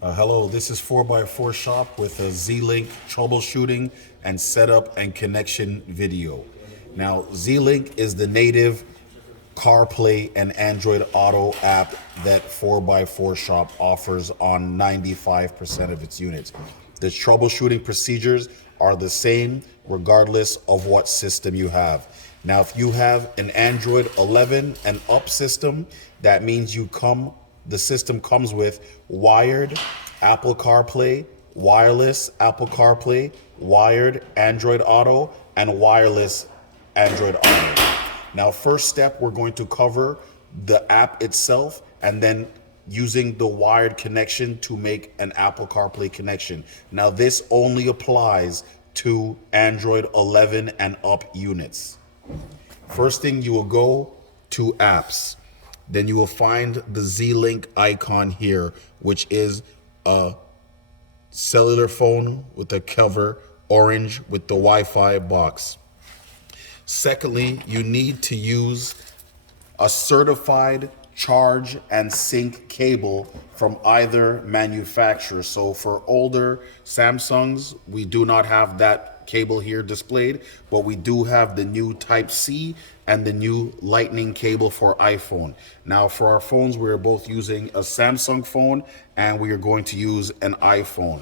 Hello, this is 4x4 Shop with a Z-Link troubleshooting and setup and connection video. Now, Z-Link is the native Carplay and Android Auto app that 4x4 Shop offers on 95% of its units. The troubleshooting procedures are the same regardless of what system you have. Now, if you have an Android 11 and up system, that means the system comes with wired Apple CarPlay, wireless Apple CarPlay, wired Android Auto, and wireless Android Auto. Now, first step, we're going to cover the app itself and then using the wired connection to make an Apple CarPlay connection. Now, this only applies to Android 11 and up units. First thing, you will go to apps. Then you will find the Z-Link icon here, which is a cellular phone with a cover, orange with the Wi-Fi box. Secondly, you need to use a certified charge and sync cable from either manufacturer. So for older Samsungs, we do not have that cable here displayed, but we do have the new Type-C and the new Lightning cable for iPhone. Now for our phones, we're both using a Samsung phone and we are going to use an iPhone.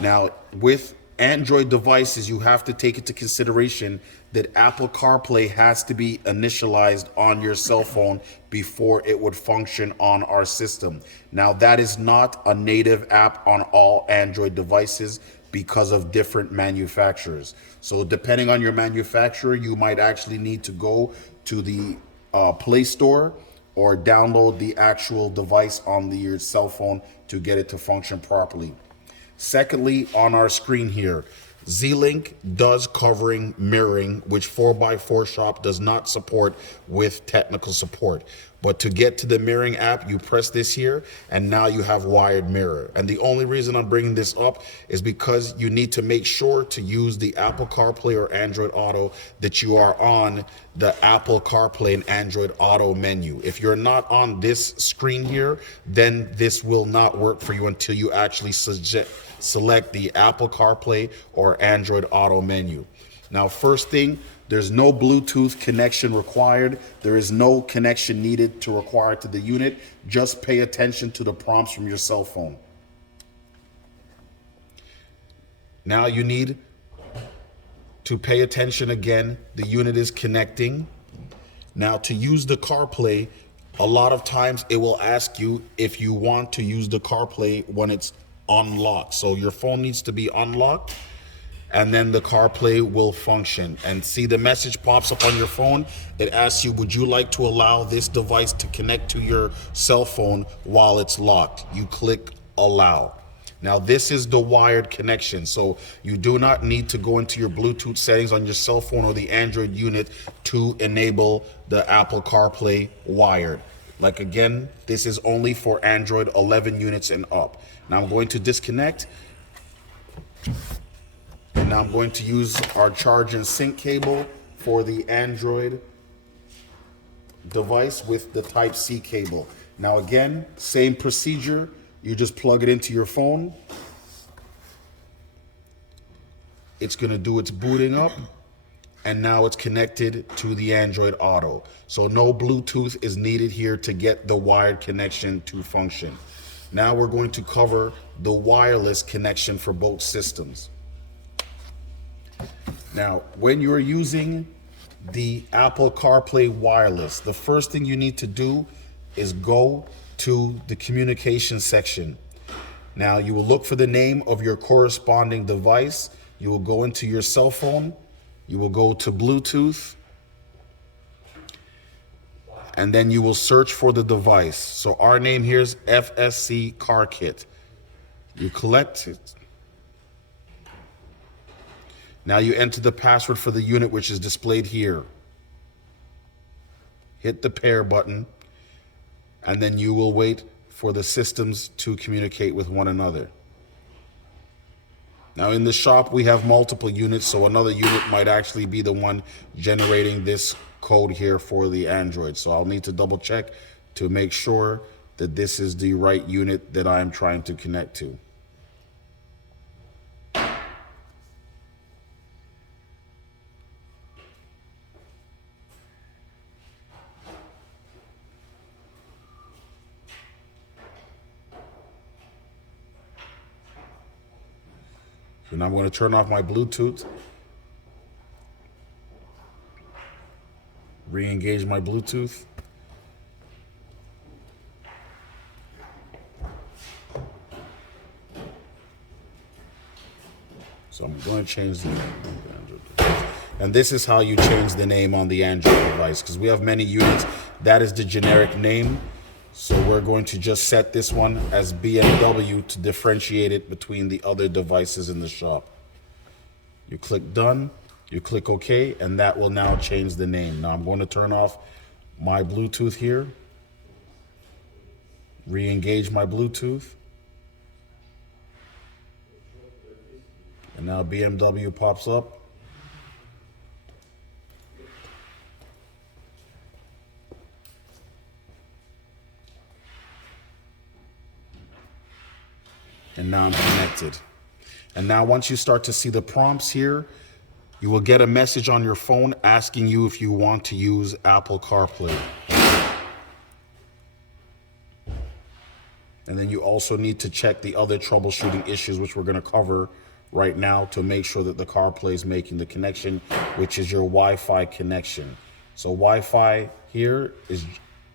Now with Android devices, you have to take into consideration that Apple CarPlay has to be initialized on your cell phone before it would function on our system. Now, that is not a native app on all Android devices because of different manufacturers. So depending on your manufacturer, you might actually need to go to the Play Store or download the actual device on your cell phone to get it to function properly. Secondly, on our screen here, Z-Link does covering mirroring, which 4x4 Shop does not support with technical support. But to get to the mirroring app, you press this here, and now you have wired mirror. And the only reason I'm bringing this up is because you need to make sure to use the Apple CarPlay or Android Auto that you are on the Apple CarPlay and Android Auto menu. If you're not on this screen here, then this will not work for you until you actually select the Apple CarPlay or Android Auto menu. Now, first thing, there's no Bluetooth connection required. There is no connection needed to require to the unit. Just pay attention to the prompts from your cell phone. Now you need to pay attention again. The unit is connecting. Now to use the CarPlay, a lot of times it will ask you if you want to use the CarPlay when it's unlocked. So your phone needs to be unlocked, and then the CarPlay will function. And see, the message pops up on your phone. It asks you, would you like to allow this device to connect to your cell phone while it's locked? You click allow. Now this is the wired connection, so you do not need to go into your Bluetooth settings on your cell phone or the Android unit to enable the Apple CarPlay wired. Like again, this is only for Android 11 units and up. Now I'm going to disconnect. And now I'm going to use our charge and sync cable for the Android device with the Type-C cable. Now again, same procedure. You just plug it into your phone. It's going to do its booting up. And now it's connected to the Android Auto. So no Bluetooth is needed here to get the wired connection to function. Now we're going to cover the wireless connection for both systems. Now, when you're using the Apple CarPlay wireless, the first thing you need to do is go to the communication section. Now, you will look for the name of your corresponding device. You will go into your cell phone. You will go to Bluetooth. And then you will search for the device. So our name here is FSC Car Kit. You collect it. Now you enter the password for the unit, which is displayed here. Hit the pair button, and then you will wait for the systems to communicate with one another. Now in the shop, we have multiple units, so another unit might actually be the one generating this code here for the Android. So I'll need to double check to make sure that this is the right unit that I'm trying to connect to. So now I'm going to turn off my Bluetooth, re-engage my Bluetooth. So I'm going to change the name. And this is how you change the name on the Android device, because we have many units. That is the generic name. So we're going to just set this one as BMW to differentiate it between the other devices in the shop. You click done, you click OK, and that will now change the name. Now I'm going to turn off my Bluetooth here, re-engage my Bluetooth. And now BMW pops up. And now I'm connected. And now once you start to see the prompts here, you will get a message on your phone asking you if you want to use Apple CarPlay. And then you also need to check the other troubleshooting issues, which we're going to cover right now, to make sure that the CarPlay is making the connection, which is your Wi-Fi connection. So Wi-Fi here is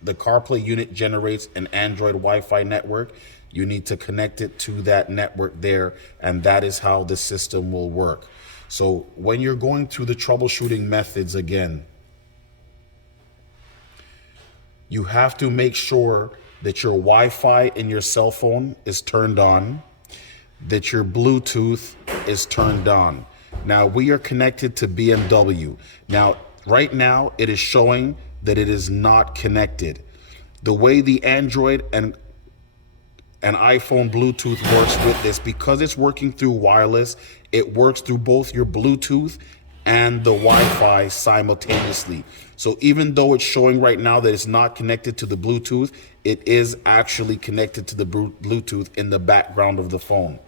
the CarPlay unit generates an Android Wi-Fi network. You need to connect it to that network there, and that is how the system will work. So when you're going through the troubleshooting methods again, you have to make sure that your Wi-Fi in your cell phone is turned on, that your Bluetooth is turned on. Now we are connected to BMW. Now, right now it is showing that it is not connected. The way the Android and iPhone Bluetooth works with this, because it's working through wireless, it works through both your Bluetooth and the Wi-Fi simultaneously. So even though it's showing right now that it's not connected to the Bluetooth, it is actually connected to the Bluetooth in the background of the phone.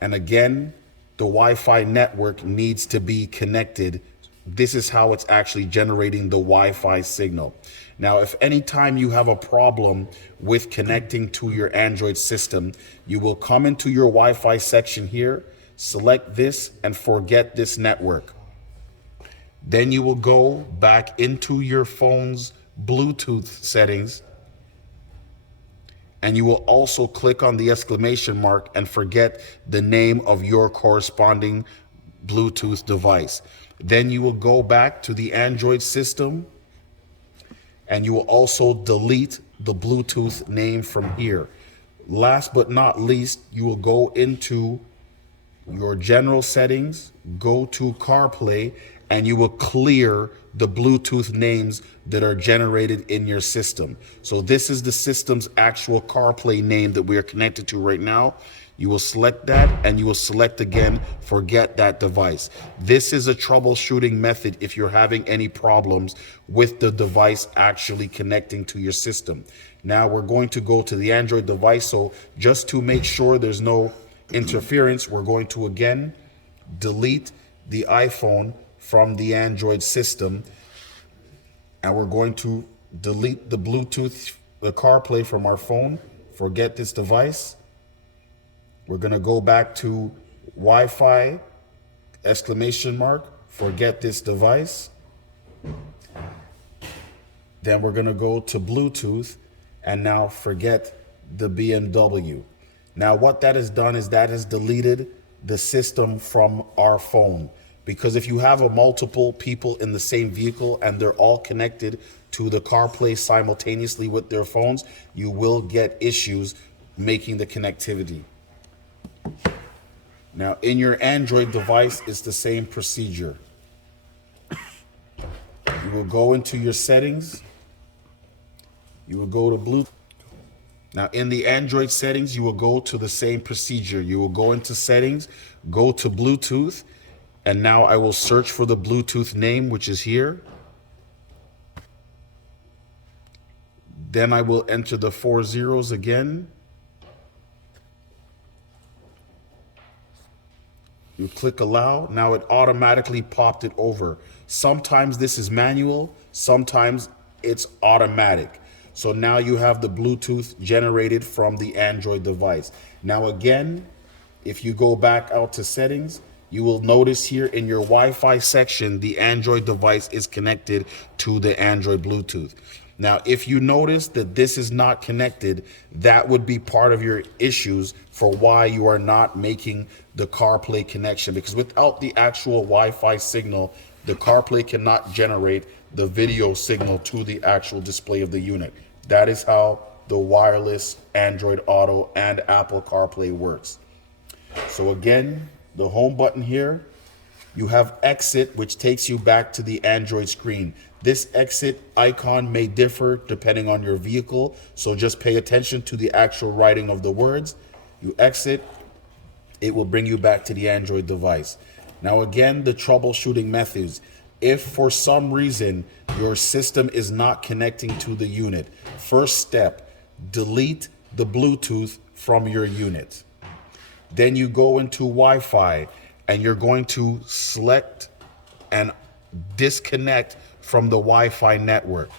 And again, the Wi-Fi network needs to be connected. This is how it's actually generating the Wi-Fi signal. Now, if any time you have a problem with connecting to your Android system, you will come into your Wi-Fi section here, select this and forget this network. Then you will go back into your phone's Bluetooth settings, and you will also click on the exclamation mark and forget the name of your corresponding Bluetooth device. Then you will go back to the Android system, and you will also delete the Bluetooth name from here. Last but not least, you will go into your general settings, go to CarPlay, and you will clear the Bluetooth names that are generated in your system. So this is the system's actual CarPlay name that we are connected to right now. You will select that, and you will select again, forget that device. This is a troubleshooting method if you're having any problems with the device actually connecting to your system. Now we're going to go to the Android device. So just to make sure there's no interference, we're going to again delete the iPhone from the Android system, and we're going to delete the Bluetooth, the CarPlay from our phone, forget this device. We're going to go back to Wi-Fi, exclamation mark, forget this device. Then we're going to go to Bluetooth, and now forget the BMW. Now what that has done is that has deleted the system from our phone. Because if you have multiple people in the same vehicle and they're all connected to the CarPlay simultaneously with their phones, you will get issues making the connectivity. Now in your Android device, it's the same procedure. You will go into your settings. You will go to Bluetooth. Now in the Android settings, you will go to the same procedure. You will go into settings, go to Bluetooth, and now I will search for the Bluetooth name, which is here. Then I will enter the 4 zeros again. You click allow. Now it automatically popped it over. Sometimes this is manual, sometimes it's automatic. So now you have the Bluetooth generated from the Android device. Now again, if you go back out to settings, you will notice here in your Wi-Fi section, the Android device is connected to the Android Bluetooth. Now, if you notice that this is not connected, that would be part of your issues for why you are not making the CarPlay connection, because without the actual Wi-Fi signal, the CarPlay cannot generate the video signal to the actual display of the unit. That is how the wireless Android Auto and Apple CarPlay works. So again, the home button here, you have exit, which takes you back to the Android screen. This exit icon may differ depending on your vehicle, so just pay attention to the actual writing of the words. You exit, it will bring you back to the Android device. Now again, the troubleshooting methods. If for some reason your system is not connecting to the unit, first step, delete the Bluetooth from your unit. Then you go into Wi-Fi and you're going to select and disconnect from the Wi-Fi network.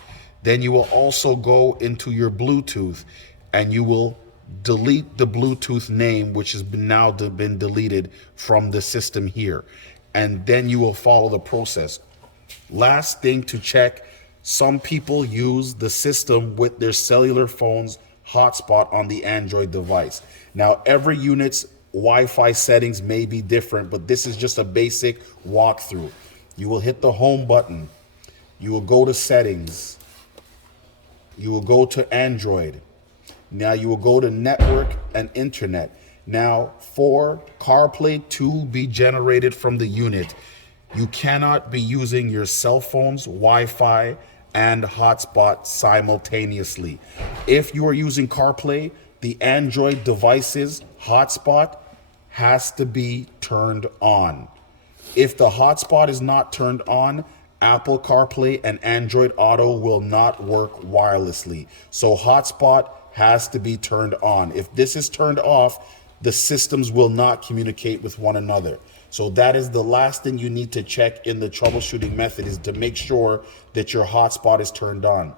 Then you will also go into your Bluetooth and you will delete the Bluetooth name, which has now been deleted from the system here. And then you will follow the process. Last thing to check, some people use the system with their cellular phone's hotspot on the Android device. Now, every unit's Wi-Fi settings may be different, but this is just a basic walkthrough. You will hit the home button. You will go to settings. You will go to Android. Now you will go to network and internet. Now for CarPlay to be generated from the unit, you cannot be using your cell phone's Wi-Fi and hotspot simultaneously. If you are using CarPlay, the Android device's hotspot has to be turned on. If the hotspot is not turned on, Apple CarPlay and Android Auto will not work wirelessly. So hotspot has to be turned on. If this is turned off, the systems will not communicate with one another. So that is the last thing you need to check in the troubleshooting method, is to make sure that your hotspot is turned on.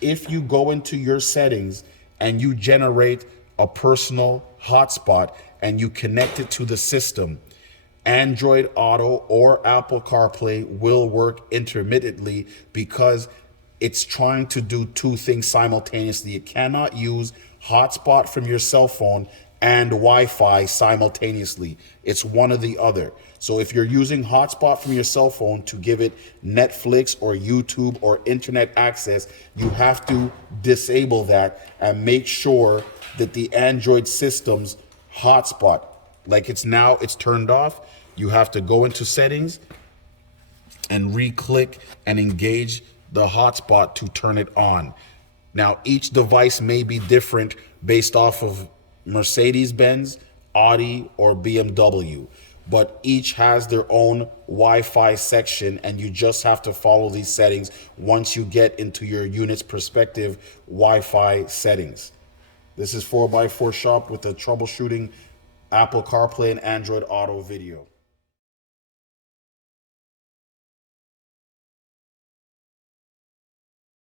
If you go into your settings and you generate a personal hotspot and you connect it to the system, Android Auto or Apple CarPlay will work intermittently because it's trying to do two things simultaneously. It cannot use hotspot from your cell phone and Wi-Fi simultaneously. It's one or the other. So if you're using hotspot from your cell phone to give it Netflix or YouTube or internet access, you have to disable that and make sure that the Android system's hotspot, like it's turned off. You have to go into settings and re-click and engage the hotspot to turn it on. Now, each device may be different based off of Mercedes-Benz, Audi, or BMW, but each has their own Wi-Fi section, and you just have to follow these settings once you get into your unit's prospective Wi-Fi settings. This is 4x4 Shop with the troubleshooting Apple CarPlay and Android Auto video.